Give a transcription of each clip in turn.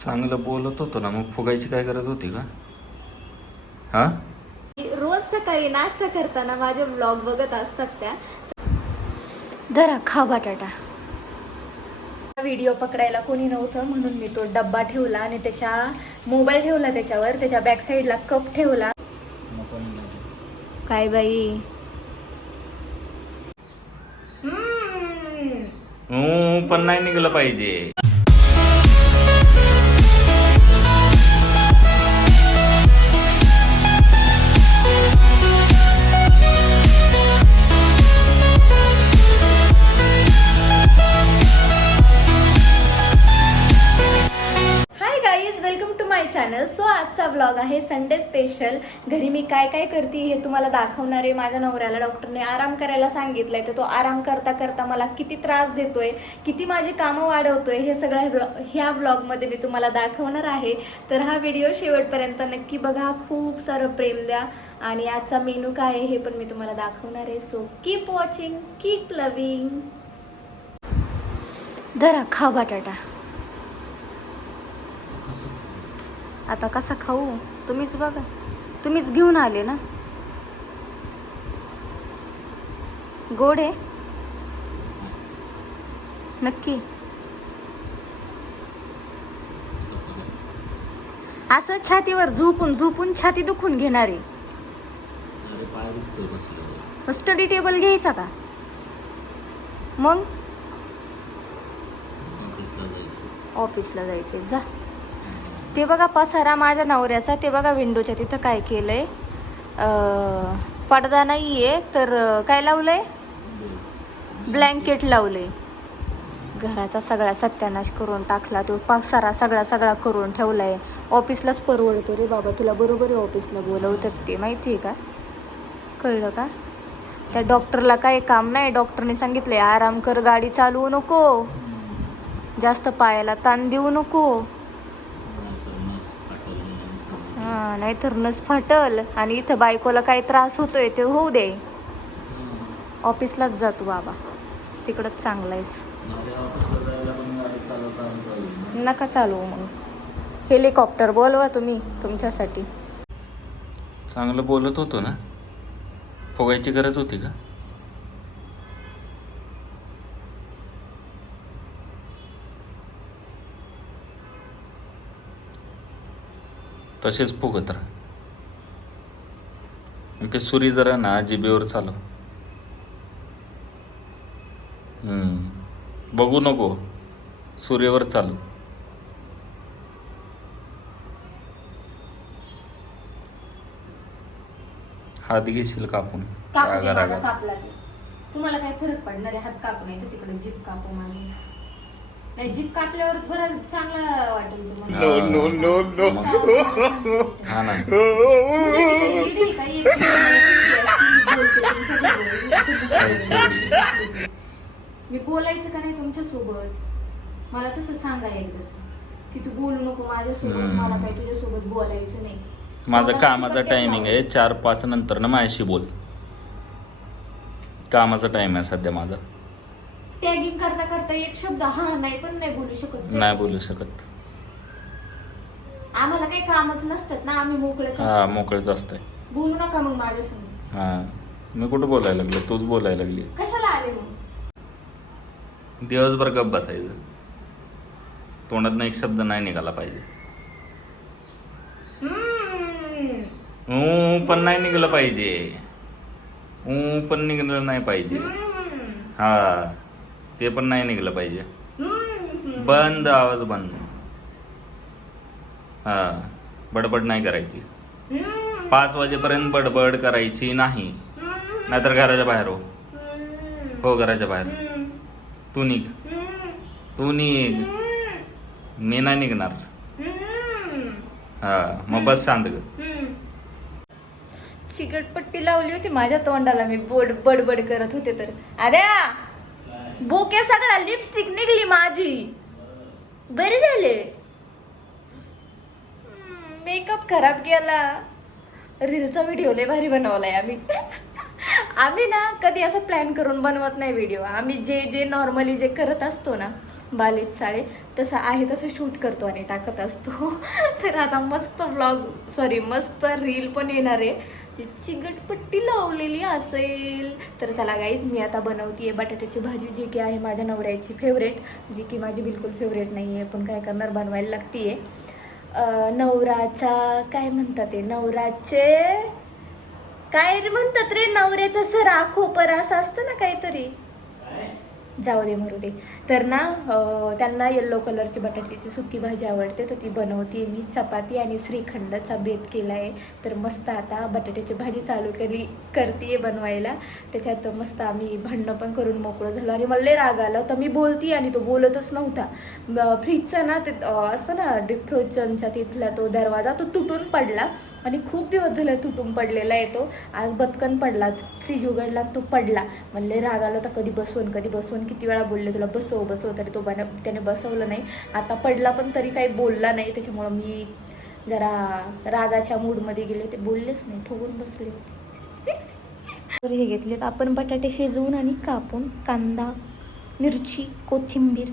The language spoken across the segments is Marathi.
चांगलं बोलत होतो ना मग फुगायची काय गरज होती का? हा? रोज सकाळी नाश्ता करताना माझे ब्लॉग बघत असतात त्या. धरा खा बटाटा. व्हिडिओ पकडायला कोणी नव्हतं म्हणून मी तो डब्बा ठेवला आणि त्याच्या मोबाईल ठेवला त्याच्यावर त्याच्या बॅक साईडला कप ठेवला. काय बाई? हम्म. पण नाही निघलं पाहिजे. आहे. संडे स्पेशल घरी मी काय काय करते हे तुम्हाला दाखवणार आहे माझ्या नवऱ्याला. डॉक्टरने आराम करायला सांगितलंय. तर तो आराम करता करता मला किती त्रास देतोय किती माझी कामं वाढवतोय हे सगळं हे vlog- ह्या ब्लॉगमध्ये मी तुम्हाला दाखवणार आहे. तर हा व्हिडिओ शेवटपर्यंत नक्की बघा. खूप सारं प्रेम द्या. आणि आजचा मेनू काय आहे हे पण मी तुम्हाला दाखवणार आहे. So keep watching keep loving धरा खा बटाटा. आता कसा खाऊ? तुम्हीच बघा. तुम्हीच घेऊन आले ना? गोड आहे? नक्की. असं छातीवर झोपून झोपून छाती दुखून घेणारे. स्टडी टेबल घ्यायचा का? मग? ऑफिसला जायचे. जा. ते बघा पसारा माझ्या नवऱ्याचा ते बघा विंडोच्या तिथं काय केलंय. आहे पडदा नाही आहे तर काय काय लावलंय? ब्लँकेट लावलंय. घराचा सगळा सत्यानाश करून टाकला तो पसारा सगळा सगळा करून ठेवलाय. ऑफिसलाच परवडतो रे बाबा तुला बरोबर आहे ऑफिसला बोलवतात ते माहिती आहे का? कळलं का? त्या डॉक्टरला काही काम नाही डॉक्टरने सांगितलंय आराम कर गाडी चालवू नको. जास्त पायाला ताण देऊ नको. हा नाहीतर नस फाटल आणि इथं बायकोला काही त्रास होतोय ते होऊ दे. ऑफिसलाच जा तू बाबा. तिकडंच चांगला आहेस. नका चालू हो मग. हेलिकॉप्टर बोलवा तुम्ही तुमच्यासाठी. चांगलं बोलत होतो ना? फुगायची गरज होती का? तसेच फुगत राहा. आणि ते सुरी जरा ना जिबेवर चालव. हम्म. बघू नको. सूर्यावर चालू हात घेशील कापून कापू दे रागा माझा रागात. कापला ते तुम्हाला काय फरक पडणार आहे. हात कापू नाही तर तिकडे जीप कापू माझी नाही जीप कापल्यावर बरं चांगला वाटेल तुम्हाला. हा ना. इडी काही एक बोलते मी बोलायचं का नाही तुमच्यासोबत मला तसं सांगा एकदाच. की तू बोलू नको माझ्यासोबत हम्म. मला काही तुझ्यासोबत बोलायचं नाही. माझा कामाचा टायमिंग आहे. चार पाच नंतर ना माझ्याशी बोल. कामाचा टाइम आहे सध्या माझा. टॅगिंग करता करता एक शब्द हा नाही पण नाही बोलू शकत. नाही बोलू शकत. आम्हाला काही कामच नसतात ना आम्ही मोकळेच हा असतो. मोकळेच असतंय. बोलू नका मग माझ्यासमोर हा. मी कुठं बोलायला लागलो? तूच बोलायला लागली. कशाला आले मग? दिवसभर गप बसायचं. तोंडातनं एक शब्द नाही निघाला पाहिजे. हम्म. ऊ पण नाही निघलं पाहिजे. ऊ पण निघलं नाही पाहिजे. हम्म. हा. ते पण नाही निघलं पाहिजे. बंद आवाज बंद हा बडबड नाही करायची. पाच वाजेपर्यंत बडबड करायची नाही. नाहीतर घराच्या बाहेर हो. हो घराच्या बाहेर. तू निघ. तू निघ. मी नाही निघणार. हा मग बस शांत ग. चिकटपट्टी लावली होती माझ्या तोंडाला मी बोड बडबड करत होते तर अरे बोके सगळा लिपस्टिक निघली माझी. बरे झाले. मेकअप खराब केला. रीलचा व्हिडिओ लय भारी बनवलाय आम्ही. आम्ही ना कधी असं प्लॅन करून बनवत नाही व्हिडिओ आम्ही जे जे नॉर्मली जे करत असतो ना बालित चाळे तसं आहे तसं शूट करतो आणि टाकत असतो. तर आता मस्त ब्लॉग सॉरी मस्त रील पण येणार आहे. चिगटपट्टी लावलेली असेल. तर चला गाईज मी आता बनवतीये बटाट्याची भाजी जी की आहे माझ्या नवऱ्याची फेवरेट जी की माझी बिलकुल फेवरेट नाही आहे पण काय करणार बनवायला लागते आहे नवराचा काय म्हणतात ते नवराचे काय रे म्हणतात रे नवऱ्याचं असं राखोपर असं असतं ना काहीतरी. जाऊ दे मरू दे. तर ना त्यांना येल्लो कलरची बटाट्याची सुकी भाजी आवडते तर ती बनवते मी. चपाती आणि श्रीखंडचा बेत केला आहे तर मस्त आता बटाट्याची भाजी चालू केली करते बनवायला. त्याच्यात मस्त आम्ही भांडणं पण करून मोकळं झालं. आणि मला राग आला तर मी बोलती आणि तो बोलतच नव्हता. फ्रीजचा ना ते असतं ना डीप फ्रोजनचा तिथला तो दरवाजा तो तुटून पडला. आणि खूप दिवस झाले तुटून पडलेला आहे तो. आज बदकन पडला. फ्रीज उघडला तो पडला. म्हणले राग आला तर कधी बसवून कधी बसवून. किती वेळा बोलले तुला बसव बसव. तरी तो बन त्याने बसवलं नाही. आता पडला पण तरी काही बोलला नाही. त्याच्यामुळं मी जरा रागाच्या मूडमध्ये गेले ते बोललेच नाही फुगून बसले होते. तर हे घेतलेत आपण बटाटे शिजवून आणि कापून कांदा मिरची कोथिंबीर.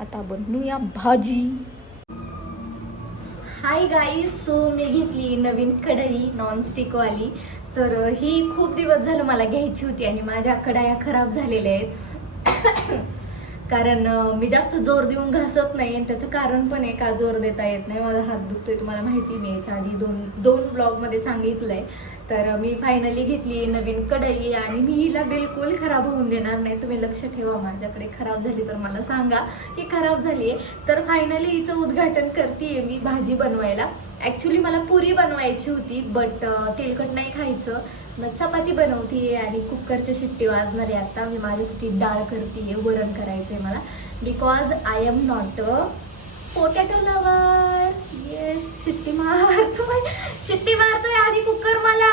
आता बनवूया भाजी. हाय गाई सो मी घेतली नवीन कढई नॉनस्टिकवाली तर ही खूप दिवस झालं मला घ्यायची होती आणि माझ्या कढाया खराब झालेल्या आहेत. कारण मी जास्त जोर देऊन घासत नाही आणि त्याचं कारण पण आहे का जोर देता येत नाही. माझा हात दुखतोय तुम्हाला माहिती मी याच्या आधी दोन दोन ब्लॉगमध्ये सांगितलंय. तर मी फायनली घेतली नवीन कढई आणि मी हिला बिलकुल खराब होऊन देणार नाही. तुम्ही लक्ष ठेवा माझ्याकडे खराब झाली तर मला सांगा की खराब झाली आहे. तर फायनली हिचं उद्घाटन करते मी भाजी बनवायला. ॲक्च्युली मला पुरी बनवायची होती बट तेलकट नाही खायचं. मग चपाती बनवते आणि कुकरच्या शिट्टी वाजणार आहे आता मी माझ्यासाठी डाळ करते वरण करायचं आहे मला. Because I am not a potato lover yes शिट्टी मारतोय. शिट्टी मारतोय आधी कुकर मला.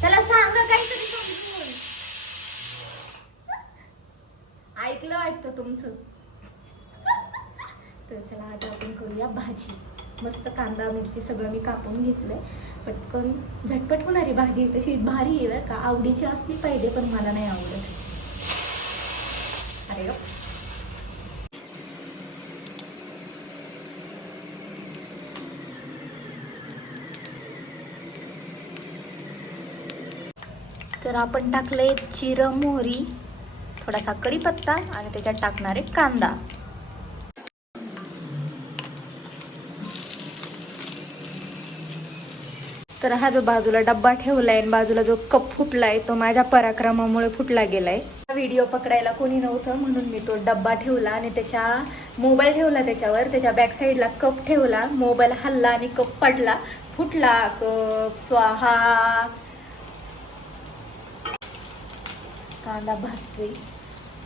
त्याला सांगा काहीतरी समजून. ऐकलं वाटतं तुमचं? तर चला आता आपण करूया भाजी. मस्त कांदा मिरची सगळं मी कापून घेतलंय. पटकन झटपट होणारी भाजी तशी भारी आहे बरं का. आवडीची असली पाहिजे पण मला नाही आवडत. अरे तर आपण टाकलंय जिरं मोहरी थोडासा कढीपत्ता आणि त्याच्यात टाकणार आहे कांदा. तर हा जो बाजूला डब्बा ठेवलाय आणि बाजूला जो कप फुटलाय तो माझ्या पराक्रमामुळे फुटला गेलाय. व्हिडिओ पकडायला कोणी नव्हतं म्हणून मी तो डब्बा ठेवला आणि त्याच्या मोबाईल ठेवला त्याच्यावर. त्याच्या बॅक साईडला कप ठेवला. मोबाईल हल्ला आणि कप पडला. फुटला कप. स्वाहा. कांदा भासतोय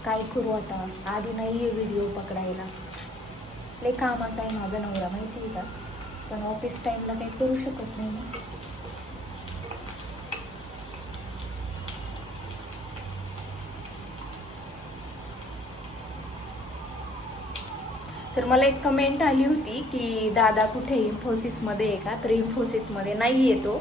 काय करू आता? आधी नाही आहे व्हिडिओ पकडायला. लय कामाचा आहे माझा नवरा माहिती आहे का? पण ऑफिस टाईमला काही करू शकत नाही तर मला एक कमेंट आली होती की दादा कुठे इन्फोसिसमध्ये आहे का? तर इन्फोसिसमध्ये नाही येतो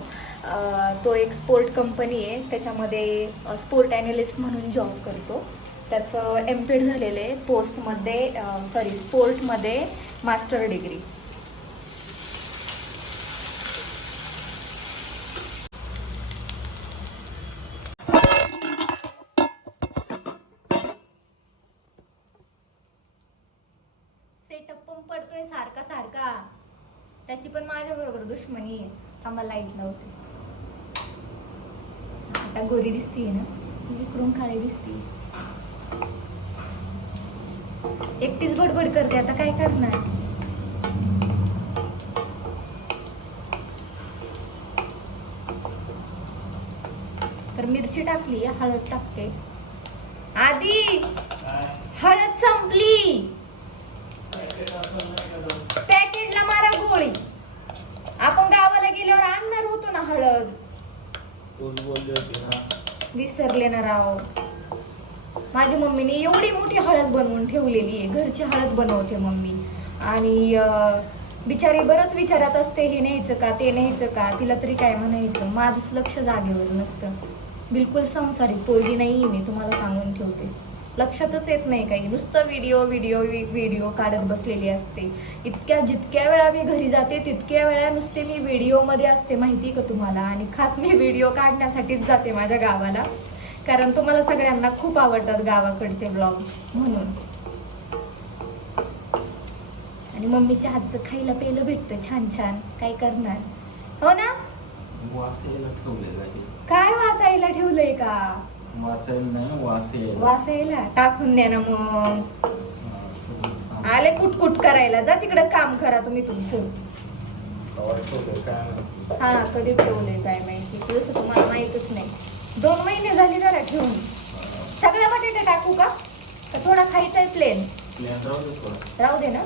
तो. एक स्पोर्ट कंपनी आहे. त्याच्यामध्ये स्पोर्ट ॲनालिस्ट म्हणून जॉब करतो. त्याचं एम झालेलं आहे. पोस्टमध्ये सॉरी स्पोर्टमध्ये मास्टर डिग्री दिसतीये ना? म्हणजे इकडून खाली दिसते एकटीच बडबड करते आता काय करणार? तर मिरची टाकली हळद टाकते. आधी हळद संपली. पॅकेटला मारा गोळी. आपण गावाला गेल्यावर आणणार होतो ना हळद? विसरले ना राव. माझ्या मम्मीने एवढी मोठी हळद बनवून ठेवलेली आहे. घरची हळद बनवते मम्मी. आणि बिचारी बरंच विचारात असते हे न्यायचं का? ते न्यायचं का? तिला तरी काय म्हणायचं? माझंच लक्ष जागेवर नसतं. बिलकुल संसारिक पोळगी नाही मी तुम्हाला सांगून ठेवते. लक्षातच येत नाही काही. नुसतं व्हिडिओ व्हिडिओ व्हिडिओ काढत बसलेली असते. इतक्या जितक्या वेळा मी घरी जाते तितक्या वेळा नुसते मी व्हिडिओमध्ये असते. माहिती का तुम्हाला? आणि खास मी व्हिडिओ काढण्यासाठीच जाते माझ्या गावाला. कारण तुम्हाला सगळ्यांना खूप आवडतात गावाकडचे ब्लॉग म्हणून. आणि मम्मीच्या हातचं खायला प्यायला भेटतं छान छान. काय करणार? हो ना? ठेवलेलं काय वाचायला ठेवलंय का? वाचायला नाही वाचायला. वाचायला. टाकून द्या ना मग. आले कुटकुट करायला. जा तिकडे काम करा तुम्ही तुमचं. हा कधी ठेवलंय काय माहिती. तसं तुम्हाला माहितच नाही. दोन महिने झाले जरा ठेवून. सगळ्या बटाटे टाकू का? का थोडा खायचा आहे प्लेन प्लेन राहू दे ना.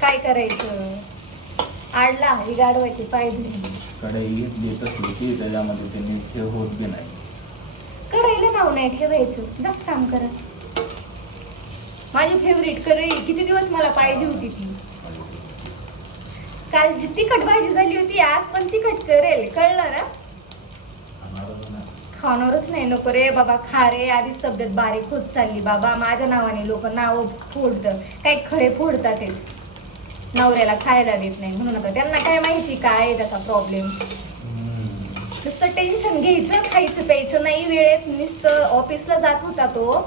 काय करायचं? आडला ही गाडवायची धुवून कढई देत असली की त्याच्यामध्ये ते नीट होत बी नाही. कढईला नाव नाही ठेवायचं. जा काम करा. माझी फेवरेट कढई किती दिवस मला पाहिजे होती ती? काल जी तिखट भाजी झाली होती आज पण तिखट करेल. कळलं ना? खाणारच नाही. नको रे बाबा खा रे. आधीच तब्येत बारीक होत चालली. बाबा माझ्या नावाने लोक नाव फोडतं. काही खडे फोडतात ते नवऱ्याला खायला देत नाही. म्हणून आता त्यांना काय माहिती काय आहे त्याचा प्रॉब्लेम नुसतं टेन्शन घ्यायचं खायचं प्यायचं नाही वेळेत. नुसतं ऑफिसला जात होता तो.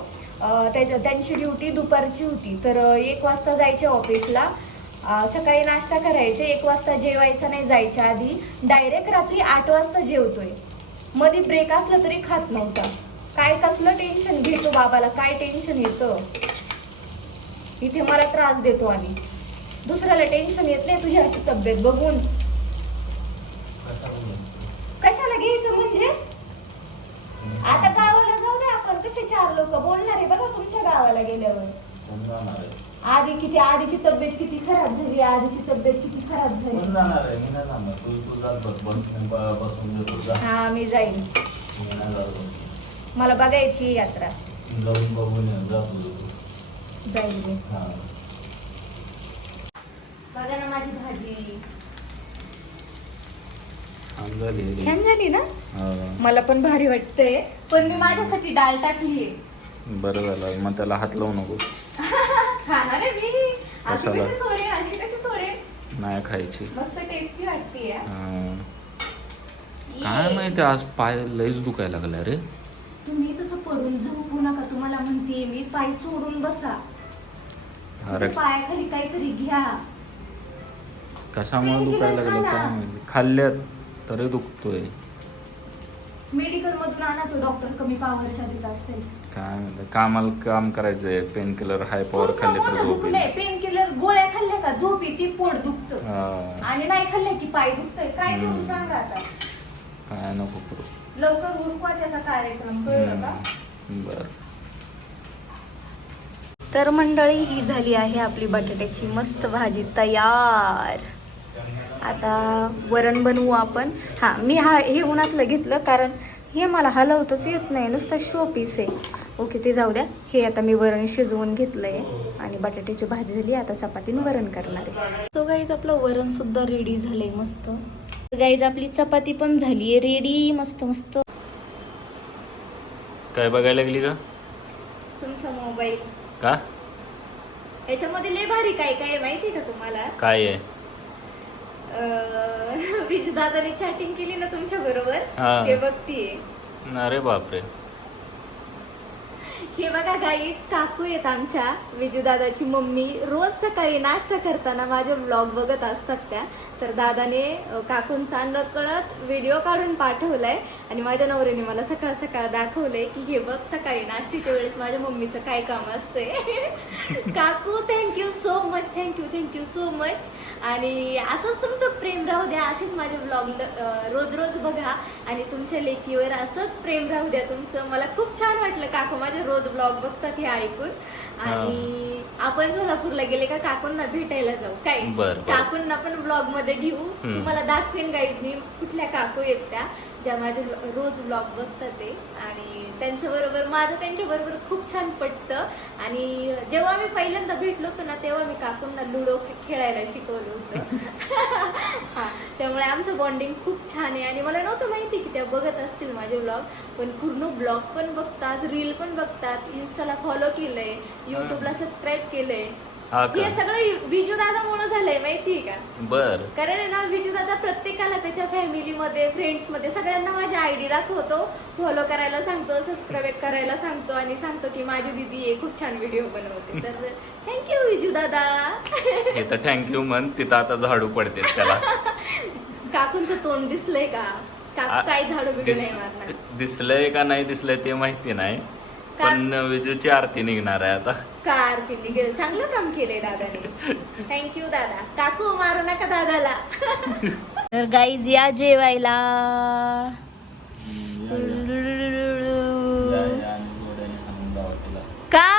त्याच्या त्यांची ड्युटी दुपारची होती. तर एक वाजता जायचे ऑफिसला सकाळी नाश्ता करायचे. एक वाजता जेवायचं नाही जायच्या आधी. डायरेक्ट रात्री आठ वाजता जेवतोय. मध्ये ब्रेक असला तरी खात नव्हता. काय कसलं टेन्शन घेतो बाबाला काय टेन्शन येतं? इथे मला त्रास देतो आणि दुसऱ्याला टेन्शन येत नाही तुझी अशी तब्येत बघून. कशाला घ्यायचं म्हणजे? आता गावाला जाऊ दे आपण कसे चार लोक बोलणार आहे बघा तुमच्या गावाला गेल्यावर. आधी किती आधीची तब्येत किती खराब झाली आधीची तब्येत किती खराब झाली. हा मी जाईन. मला बघायची ही यात्रा. जाऊन बघून ये, जा तुझं तू. जाईन मी. बघा ना माझी भाजी. छान झाली रे. छान झाली ना? हा. मला पण भारी वाटतंय. पण मी माझ्यासाठी डाळ टाकली बरं झालं मग त्याला हात लावू नको. खाणार आहे मी. अशी? कशी सोडे अशी कशी सोडे नाही खायची. मस्त टेस्टी वाटते हा. काय माहिती आज पाय लईच दुखायला लागला रे. तुम्ही तसं पडून झोपू नका तुम्हाला म्हणते मी पाय सोडून बसा. अरे. पायाखाली काहीतरी घ्या. कशामुळे दुखायला लागलं. काय माहिती खाल्ल्यात तरी दुखतोय. मेडिकल मधून आणा तो डॉक्टर कमी पॉवरचा देत असेल. काय माहिती कामाला काम करायचंय. पेन किलर हाय पॉवर खाल्ले तर झोप येईल. पेन किलर गोळ्या खाल्ल्या का? झोप येते पोट दुखत. हा. आणि नाही खाल्ल्या की पाय दुखतय. काय करू हम्म. सांगा आता? काय नको करू. लवकर उरकवा त्याचा कार्यक्रम. कळलं का? हम्म. बर. तर मंडळी ही झाली आहे आपली बटाट्याची मस्त भाजी तयार. आता वरण बनवू आपण. हां मी हा हे उन्हातलं घेतलं कारण हे मला हलवतच येत नाही. नुसतं शो पीस आहे. ओके ते जाऊ द्या. हे आता मी वरण शिजवून घेतलं आहे आणि बटाट्याची भाजी झाली. आता चपातीने वरण करणार आहे. तो गाईज आपलं वरण सुद्धा रेडी झालंय मस्त. गाईज आपली चपाती पण झाली आहे रेडी मस्त मस्त. काय बघायला लागली का तुमचा मोबाईल का? याच्यामध्ये लय भारी काय काय माहिती का तुम्हाला? काय आहे? विजू दादाने चॅटिंग केली ना तुमच्या बरोबर? हा. ते बघतीये. अरे बापरे. हे बघा गाईच काकू आहेत आमच्या विजू दादाची मम्मी. रोज सकाळी नाश्ता करताना माझे ब्लॉग बघत असतात त्या. तर दादाने काकूंचा नकळत व्हिडिओ काढून पाठवलाय. आणि माझ्या नवऱ्याने मला सकाळ सकाळ दाखवलंय की हे बघ सकाळी नाश्त्याच्या वेळेस माझ्या मम्मीचं काय काम असतंय. काकू thank you so much thank you thank you so much आणि असंच तुमचं प्रेम राहू द्या अशीच माझे ब्लॉग रोज रोज बघा. आणि तुमच्या लेकीवर असंच प्रेम राहू द्या तुमचं. मला खूप छान वाटलं काकू माझे रोज ब्लॉग बघतात हे ऐकून. आणि आपण सोलापूरला गेले का काकूंना भेटायला जाऊ. काय. काकूंना पण ब्लॉगमध्ये घेऊ. तुम्हाला दाखवेन गाईज मी कुठल्या काकू आहेत त्या. ज्या माझे रोज ब्लॉग बघतात ते. आणि त्यांच्याबरोबर माझं त्यांच्याबरोबर खूप छान पटतं. आणि जेव्हा मी पहिल्यांदा भेटलो होतो ना तेव्हा मी काकूंना लुडो खेळायला शिकवलं होतं. हा त्यामुळे आमचं बॉन्डिंग खूप छान आहे. आणि मला नव्हतं माहिती की त्या बघत असतील माझे ब्लॉग पण पूर्ण ब्लॉग पण बघतात रील पण बघतात. इन्स्टाला फॉलो केलंय युट्यूबला सबस्क्राईब केलंय. हा का? हे सगळं विजू दादामुळे झालंय माहितीये का? बर. कारण आहे ना विजू दादा प्रत्येकाला त्याच्या फॅमिलीमध्ये फ्रेंड्समध्ये सगळ्यांना माझी आयडी दाखवतो फॉलो करायला सांगतो सबस्क्राईब करायला सांगतो आणि सांगतो की माझी दीदी आहे खूप छान व्हिडिओ बनवते. तर थँक्यू विजू दादा हे तर थँक्यू म्हण तिथं आता झाडू पडते त्याला. काकूंचं तोंड दिसलंय का? आ- काकू काय झाडू बिडू दिस- नाही मारणार. दिसलंय का नाही दिसलंय ते माहिती नाही. का- पण विजूची आरती निघणार आहे आता. का आरती निघेल? चांगलं काम केलंय दादाने. थँक्यू दादा. काकू मारू नका दादाला. तर गाईज या जेवायला. का?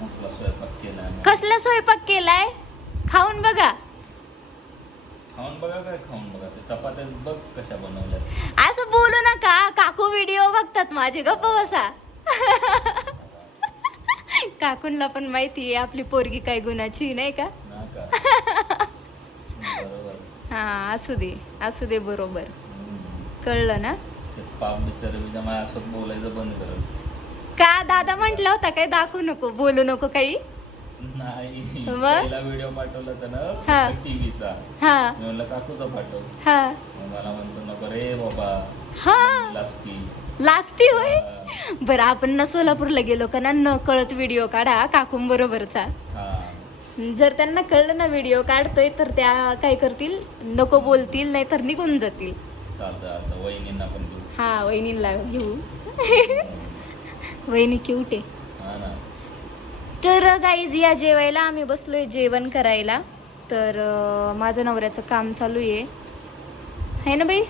मसला स्वयंपाक केला कसला स्वयंपाक केलाय? खाऊन बघा. खाऊन बघा काय खाऊन बघा. ते चपात्या बघ कशा बनवल्या असं बोलू नका. काकू व्हिडिओ बघतात माझे. गप्प बसा. काकूंला पण माहिती आहे आपली पोरगी काय गुणाची नाही का? हा असू दे असू दे बरोबर. कळलं ना? बोलायचं बंद का दादा म्हंटला होता काय? दाखवू नको बोलू नको काही? व्हिडिओ पाठवला होता हा. ना टीव्हीचा. हा. काकूचा पाठव. हा. मला म्हणतो नको रे बाबा. हा. लाजती होय? बरं आपण ना सोलापूरला गेलो का ना न कळत व्हिडिओ काढा काकून बरोबरचा. जर त्यांना कळलं ना व्हिडिओ काढतोय तर त्या काय करतील? नको बोलतील नाही तर निघून जातील. हा वहिनीला घेऊ. वहिनी क्यूट आहे. तर गाईज या जेवायला आम्ही बसलोय जेवण करायला. तर माझं नवऱ्याचं काम चालू आहे. है ना बाई.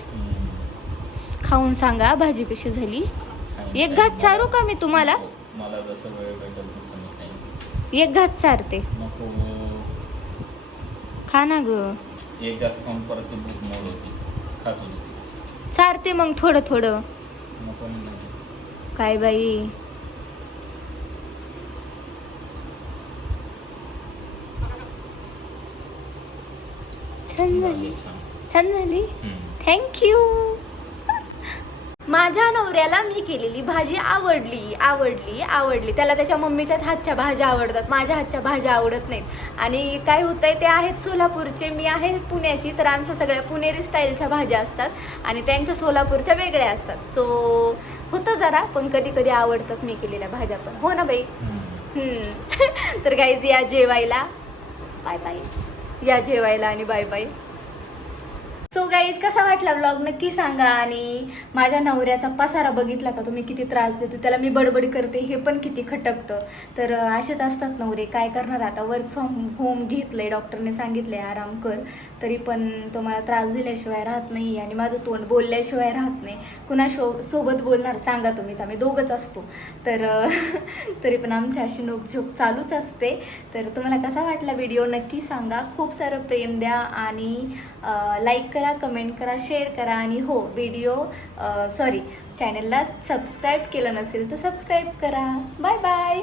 खाऊन सांगा भाजी कशी झाली? एक घात चारू का मी तुम्हाला? मला जसं वेळ भेटेल तसं मी खाईन. एक घात चारते. नको. खा ना ग. एक घास खाऊन परत ती भूक मोड होती. खात होती चारते मग थोडं थोडं. नको नाही काय बाई? छान झाली. छान. छान झाली. हम्म. थँक्यू माझ्या नवऱ्याला मी केलेली भाजी आवडली आवडली आवडली. त्याला त्याच्या मम्मीच्याच हातच्या भाज्या आवडतात. माझ्या हातच्या भाज्या आवडत नाहीत. आणि काय होतंय ते आहेत सोलापूरचे. मी आहे पुण्याची तर आमच्या सगळ्या पुणेरी स्टाईलच्या भाज्या असतात. आणि त्यांच्या सोलापूरच्या वेगळ्या असतात. सो होतं जरा पण कधी कधी आवडतात मी केलेल्या भाज्या पण. हो ना बाई? हम्म. तर गाईज या जेवायला. बाय बाय या जेवायला आणि बाय बाय सो गाईज कसा वाटला ब्लॉग नक्की सांगा. आणि माझ्या नवऱ्याचा पसारा बघितला का? तुम्ही किती त्रास देतो त्याला मी बडबड करते हे पण किती खटकतं. तर असेच असतात नवरे. काय करणार आता? वर्क फ्रॉम होम घेतलंय डॉक्टरने सांगितलंय आराम कर. तरी पण तो मला त्रास दिल्याशिवाय राहत नाही आणि माझं तोंड बोलल्याशिवाय राहत नाही. कुणा शो सोबत बोलणार सांगा तुम्हीच आम्ही दोघंच असतो. तर तरी पण आमची अशी नोकझोक चालूच असते. तर तुम्हाला कसा वाटला व्हिडिओ नक्की सांगा. खूप सारं प्रेम द्या आणि लाईक करा कमेंट करा शेअर करा आणि हो व्हिडिओ सॉरी चॅनलला सबस्क्राईब केलं नसेल तर सबस्क्राईब करा. Bye bye